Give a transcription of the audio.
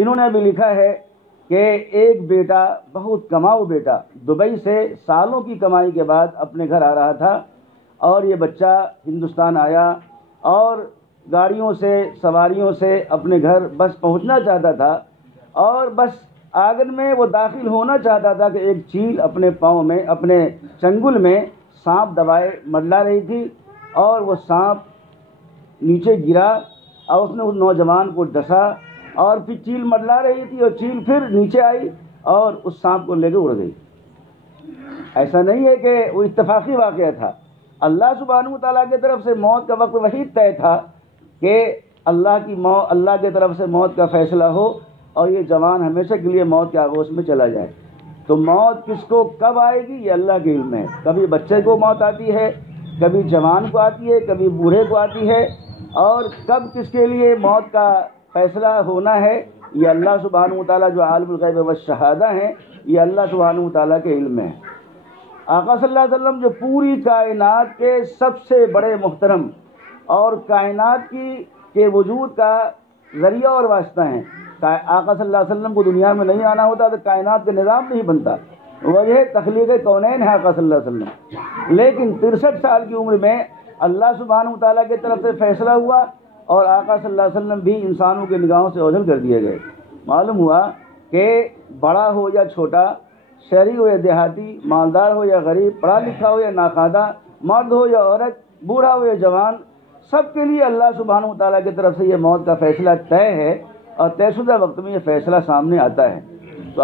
انہوں نے بھی لکھا ہے کہ ایک بیٹا، بہت کماؤ بیٹا، دبئی سے سالوں کی کمائی کے بعد اپنے گھر آ رہا تھا، اور یہ بچہ ہندوستان آیا اور گاڑیوں سے، سواریوں سے اپنے گھر بس پہنچنا چاہتا تھا، اور بس آنگن میں وہ داخل ہونا چاہتا تھا کہ ایک چیل اپنے پاؤں میں، اپنے چنگل میں سانپ دبائے منڈلا رہی تھی، اور وہ سانپ نیچے گرا اور اس نے اس نوجوان کو ڈسا، اور پھر چیل منڈلا رہی تھی اور چیل پھر نیچے آئی اور اس سانپ کو لے کے اڑ گئی۔ ایسا نہیں ہے کہ وہ اتفاقی واقعہ تھا، اللہ سبحانہ وتعالیٰ کی طرف سے موت کا وقت وہی طے تھا کہ اللہ کی طرف سے موت کا فیصلہ ہو اور یہ جوان ہمیشہ کے لیے موت کے آغوش میں چلا جائے۔ تو موت کس کو کب آئے گی یہ اللہ کے علم ہے، کبھی بچے کو موت آتی ہے، کبھی جوان کو آتی ہے، کبھی بوڑھے کو آتی ہے، اور کب کس کے لیے موت کا فیصلہ ہونا ہے یہ اللہ سبحانہ وتعالیٰ جو عالم الغیب والشہادہ ہیں، یہ اللہ سبحانہ وتعالیٰ کے علم میں ہے۔ آقا صلی اللہ علیہ وسلم جو پوری کائنات کے سب سے بڑے محترم اور کائنات کے وجود کا ذریعہ اور واسطہ ہیں، آقا صلی اللہ علیہ وسلم کو دنیا میں نہیں آنا ہوتا تو کائنات کا نظام نہیں بنتا، وجہ تخلیق کونین ہے آقا صلی اللہ علیہ وسلم، لیکن 63 سال کی عمر میں اللہ سبحانہ وتعالیٰ کی طرف سے فیصلہ ہوا اور آقا صلی اللہ علیہ وسلم بھی انسانوں کے نگاہوں سے اوجھل کر دیے گئے۔ معلوم ہوا کہ بڑا ہو یا چھوٹا، شہری ہو یا دیہاتی، مالدار ہو یا غریب، پڑھا لکھا ہو یا ناخواندہ، مرد ہو یا عورت، بوڑھا ہو یا جوان، سب کے لیے اللہ سبحانہ وتعالیٰ کی طرف سے یہ موت کا فیصلہ طے ہے، اور طے شدہ وقت میں یہ فیصلہ سامنے آتا ہے۔ تو